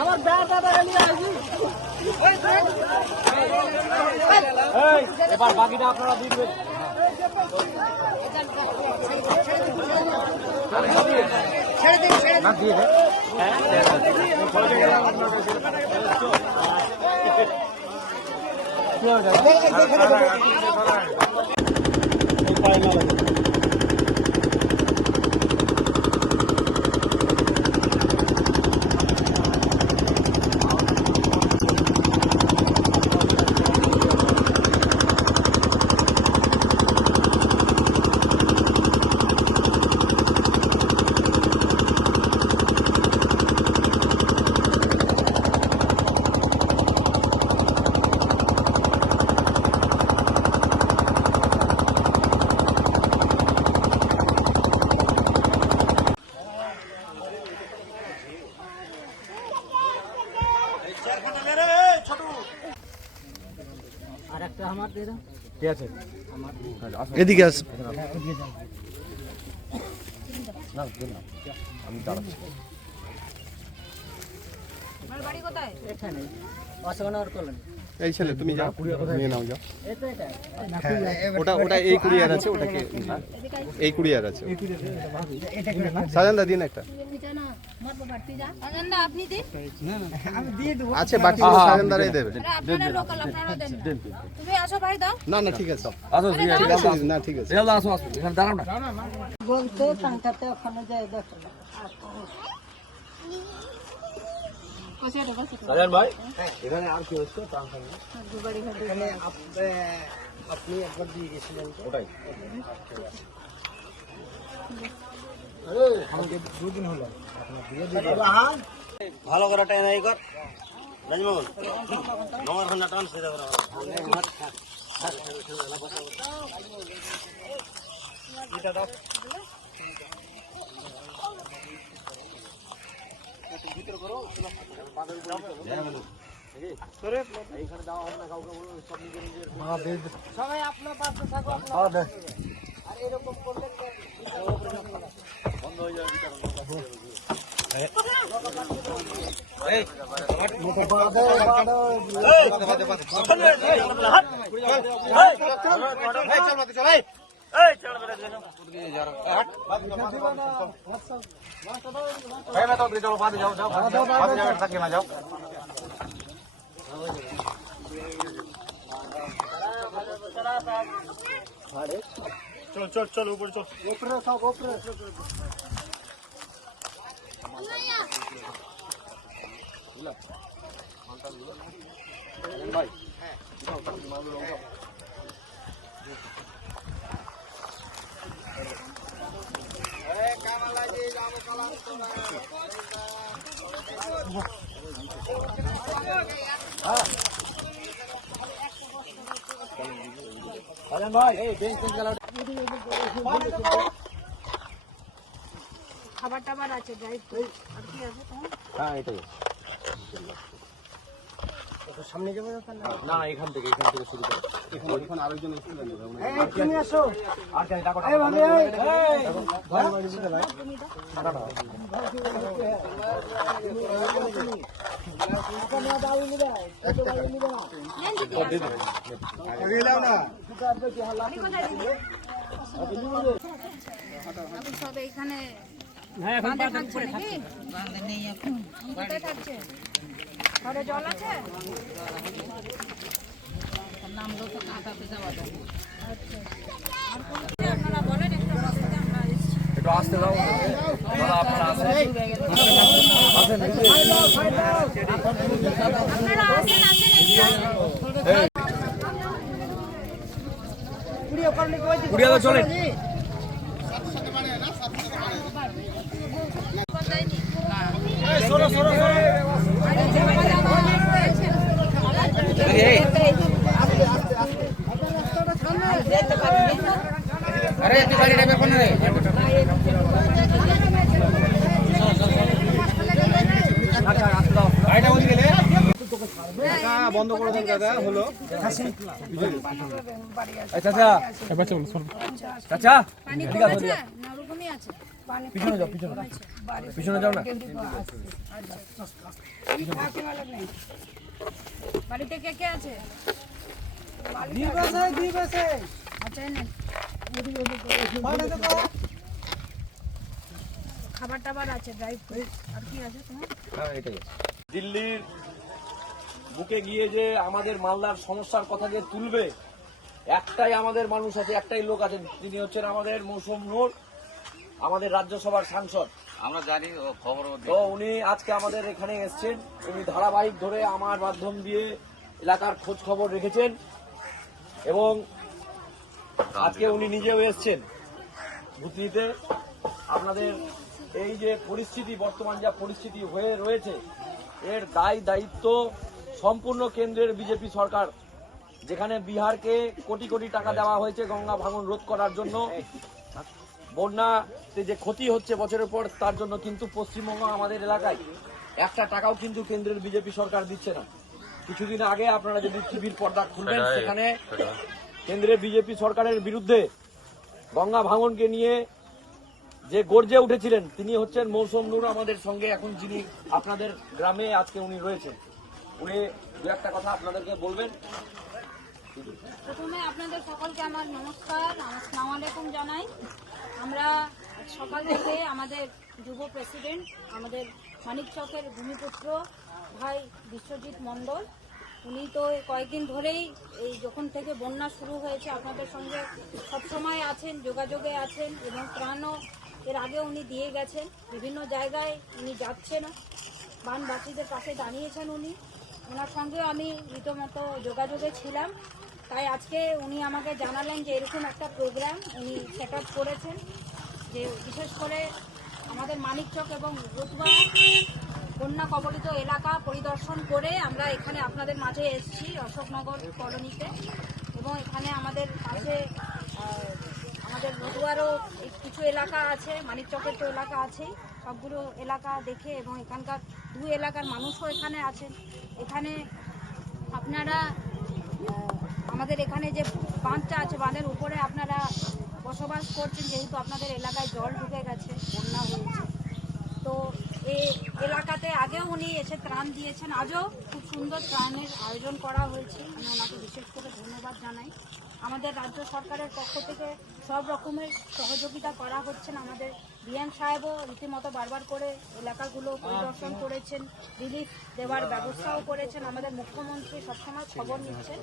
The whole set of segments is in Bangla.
আমার ব্যাট দাদা নিয়ে আসি এবার বাকিটা আপনারা দিবেন আর একটা আমার দিয়ে দাও ঠিক আছে এদিকে আস। আপনার বাড়ি কোথায়? এখানে। অশোকনগর কলোনি। এই ছেলে তুমি যাও। নিয়ে নাও যাও। তো এটা। ওটা ওটা এই কুরিয়ার আছে ওটাকে এই কুরিয়ার আছে। সাজান দা দিন একটা। অজন্দা আপনি দিন। আছে বাকি সাজান দারাই দেবে। না। তুমি আসো ভাই দাও। না না ঠিক আছে না ঠিক আছে। রেল আসো আসো এখানে দাঁড়াও না। বলতে টাঙ্কাতে ওখানে যাই দেখো। সাজান ভাই? এখানে আর কি হচ্ছে? আপনি একবার দিয়ে গেছিলেন ওটাই। ভালো করে টাইম এই কর। রাজমোহন নমর ঘণ্টা টান সেটা করা সবাই আপনার পাশে থাকো আপনার আর এরকম করলে তো চল চল চল উপরে চল উপরে সব উপরে সাজান ভাই এই বেঞ্চ বেঞ্চ গেল খাবার টাবার আছে দায়িত্ব আর কি আছে হ্যাঁ এটাই সামনে যাব না না এখান থেকে এখান থেকে শুরু করো। এখন আরেকজন স্টুডেন্ট আসো। আর কেন এই বাঁধে নাকি? কোথায় থাকছে? ঘরে জল আছে আচ্ছা। আর কোনো কিছু আপনারা বলেন একটু রাস্তাতে আমরা এসেছি একটু আসতে দাও আপনারা আসেন আসেন আপনারা আসেন আসেন কুড়িয়া তো চলেন আরে যে বাবা বন্ধ করে দেন দাদা হলো। চাচা। চাচা পিছনে যাও পিছনে পিছনে যাও না। বাড়িতে কে কে আছে? আচ্ছা। খাবার টাবার আছে ড্রাই আর কি আছে তোমার? হ্যাঁ এটাই দিল্লির বুকে গিয়ে যে আমাদের মালদার সমস্যার কথা যে তুলবে একটাই আমাদের মানুষ আছে একটাই লোক আছেন। তিনি হচ্ছেন আমাদের মৌসুম নূর আমাদের রাজ্যসভার সাংসদ। আমরা জানি খবর তো উনি আজকে আমাদের এখানে এসেছেন। উনি ধারাবাহিক ধরে আমার মাধ্যম দিয়ে এলাকার খোঁজ খবর রেখেছেন এবং আজকে উনি নিজেও এসছেন ভুতনিতে আপনাদের এই যে পরিস্থিতি বর্তমান যা পরিস্থিতি হয়ে রয়েছে এর দায় দায়িত্ব সম্পূর্ণ কেন্দ্রের বিজেপি সরকার। যেখানে বিহারকে কোটি কোটি টাকা দেওয়া হয়েছে গঙ্গা ভাঙন রোধ করার জন্য। বন্যাতে যে ক্ষতি হচ্ছে বছরের পর তার জন্য কিন্তু পশ্চিমবঙ্গ আমাদের এলাকায় একটা টাকাও কিন্তু কেন্দ্রের বিজেপি সরকার দিচ্ছে না। কিছুদিন আগে আপনারা যদি টিভির পর্দা খুলবেন সেখানে কেন্দ্রের বিজেপি সরকারের বিরুদ্ধে গঙ্গা ভাঙনকে নিয়ে যে গর্জে উঠেছিলেন তিনি হচ্ছেন মৌসুম নূর আমাদের সঙ্গে এখন যিনি আপনাদের গ্রামে আজকে উনি রয়েছেন। উনি দু একটা কথা আপনাদেরকে বলবেন। প্রথমে আপনাদের সকলকে আমার নমস্কার আসসালামু আলাইকুম জানাই। আমরা সকাল থেকে আমাদের যুব প্রেসিডেন্ট, আমাদের মানিক চকের ভূমিপুত্র ভাই বিশ্বজিৎ মণ্ডল, উনি তো কয়েকদিন ধরেই এই যখন থেকে বন্যা শুরু হয়েছে, আপনাদের সঙ্গে সবসময় আছেন, যোগাযোগে আছেন এবং ত্রাণও এর আগে উনি দিয়ে গেছেন। বিভিন্ন জায়গায় উনি যাচ্ছেন। বানবাসীদের পাশে দাঁড়িয়েছেন উনি। ওনার সঙ্গেও আমি রীতিমতো যোগাযোগে ছিলাম। তাই আজকে উনি আমাকে জানালেন যে এরকম একটা প্রোগ্রাম উনি সেট করেছেন যে বিশেষ করে আমাদের মানিকচক এবং রতুয়া বন্যা কবলিত এলাকা পরিদর্শন করে আমরা এখানে আপনাদের মাঝে এসেছি অশোকনগর কলোনিতে এবং এখানে আমাদের আহ, আমাদের রতুয়ারও কিছু এলাকা আছে মানিকচকের তো এলাকা আছেই সবগুলো এলাকা দেখে এবং এখানকার দু এলাকার মানুষও এখানে আছেন। এখানে আপনারা আমাদের এখানে যে বাঁধটা আছে, বাঁধের উপরে আপনারা বসবাস করছেন, যেহেতু আপনাদের এলাকায় জল ঢুকে গেছে, বন্যা হয়েছে। তো এই এলাকাতে আগেও উনি এসে ত্রাণ দিয়েছেন, আজও খুব সুন্দর ত্রাণের আয়োজন করা হয়েছে। আমি ওনাকে বিশেষ করে ধন্যবাদ জানাই। আমাদের রাজ্য সরকারের পক্ষ থেকে সব রকমের সহযোগিতা করা হচ্ছেন আমাদের বিএম সাহেবও রীতিমতো বারবার করে এলাকাগুলো পরিদর্শন করেছেন রিলিফ দেওয়ার ব্যবস্থাও করেছেন। আমাদের মুখ্যমন্ত্রী সবসময় খবর নিচ্ছেন।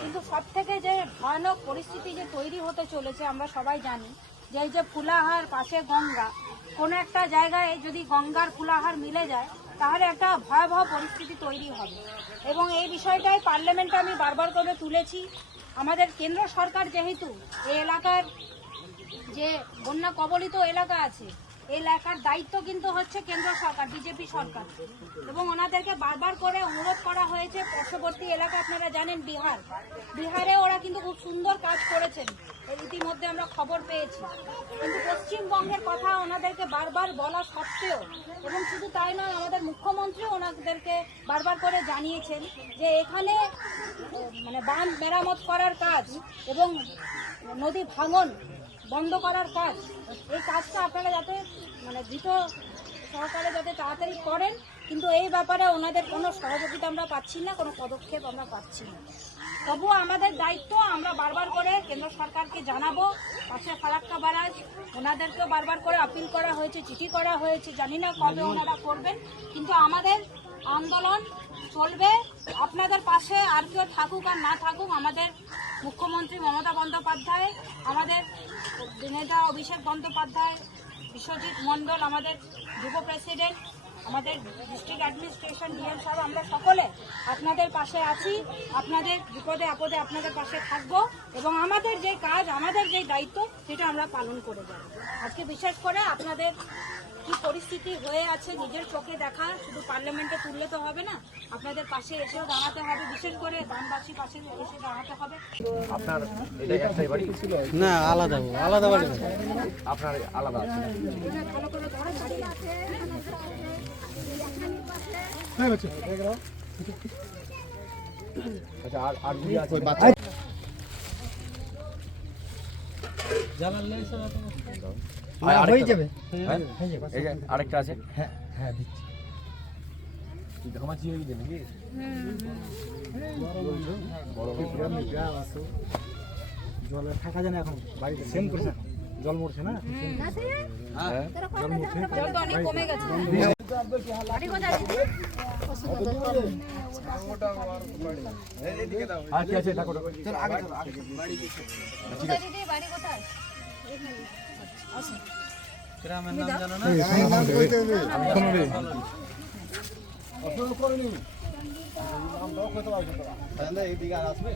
কিন্তু সব থেকে যে ভয়ানক পরিস্থিতি যে তৈরি হতে চলেছে, আমরা সবাই জানি যে এই যে ফুলাহার পাশে গঙ্গা, কোনো একটা জায়গায় যদি গঙ্গার ফুলাহার মিলে যায়, তাহলে একটা ভয়াবহ পরিস্থিতি তৈরি হবে। এবং এই বিষয়টাই পার্লামেন্টে আমি বারবার করে তুলেছি। আমাদের কেন্দ্র সরকার যেহেতু এই এলাকার যে বন্যা কবলিত এলাকা আছে এই এলাকার দায়িত্ব কিন্তু হচ্ছে কেন্দ্র সরকার, বিজেপি সরকার। এবং ওনাদেরকে বারবার করে অনুরোধ করা হয়েছে, পার্শ্ববর্তী এলাকা আপনারা জানেন বিহার। বিহারে ওরা কিন্তু খুব সুন্দর কাজ করেছেন। ইতিমধ্যে আমরা খবর পেয়েছি। কিন্তু পশ্চিমবঙ্গের কথা ওনাদেরকে বারবার বলা সত্ত্বেও এবং শুধু তাই নয়, আমাদের মুখ্যমন্ত্রী ওনাদেরকে বারবার করে জানিয়েছেন যে এখানে মানে বাঁধ মেরামত করার কাজ এবং নদী ভাঙন বন্ধ করার কাজ, এই কাজটা আপনারা যাতে মানে দ্রুত সহকারে যাতে তাড়াতাড়ি করেন, কিন্তু এই ব্যাপারে ওনাদের কোনো সহযোগিতা আমরা পাচ্ছি না, কোনো পদক্ষেপ আমরা পাচ্ছি না। তবুও আমাদের দায়িত্ব, আমরা বারবার করে সরকারকে জানাব। পাশে ফারাক্কা বারাজ ওনাদেরকেও বারবার করে আপিল করা হয়েছে চিঠি করা হয়েছে। জানি না কবে ওনারা করবেন কিন্তু আমাদের আন্দোলন চলবে। আপনাদের পাশে আর কেউ থাকুক আর না থাকুক আমাদের মুখ্যমন্ত্রী মমতা বন্দ্যোপাধ্যায় আমাদের নেতা অভিষেক বন্দ্যোপাধ্যায় বিশ্বজিৎ মণ্ডল আমাদের যুব প্রেসিডেন্ট আমাদের ডিস্ট্রিক্ট অ্যাডমিনিস্ট্রেশন ডিএম সাহেব, আমরা সকলে আপনাদের পাশে আছি, আপনাদের বিপদে, আপদে আপনাদের পাশে থাকব এবং আমাদের যে কাজ, আমাদের যে দায়িত্ব, সেটা আমরা পালন করে যাব। আজকে বিশেষ করে আপনাদের কি পরিস্থিতি হয়ে আছে নিজের চোখে দেখা শুধু পার্লামেন্টে তুললে তো হবে না আপনাদের পাশে এসেও দাঁড়াতে হবে বিশেষ করে ধানবাসী পাশে এসে দাঁড়াতে হবে। আপনার এটা একটাই বাড়ি? না আলাদা আলাদা বাড়ি আপনার আলাদা আছে? আচ্ছা আর আর আছে? আর হয়ে হ্যাঁ এই আরেকটা আছে। হ্যাঁ হ্যাঁ দিচ্ছি। ঘামাচি হয়ে জলে থাকা যায় না এখন বাড়িতে সেম করছে জল মরছে না? জল তো অনেক কমে গেছে। বাড়ি কোথায়? আচ্ছা আচ্ছা থাকো থাকো। কোথায় দিদি বাড়ি এইদিকে আসবে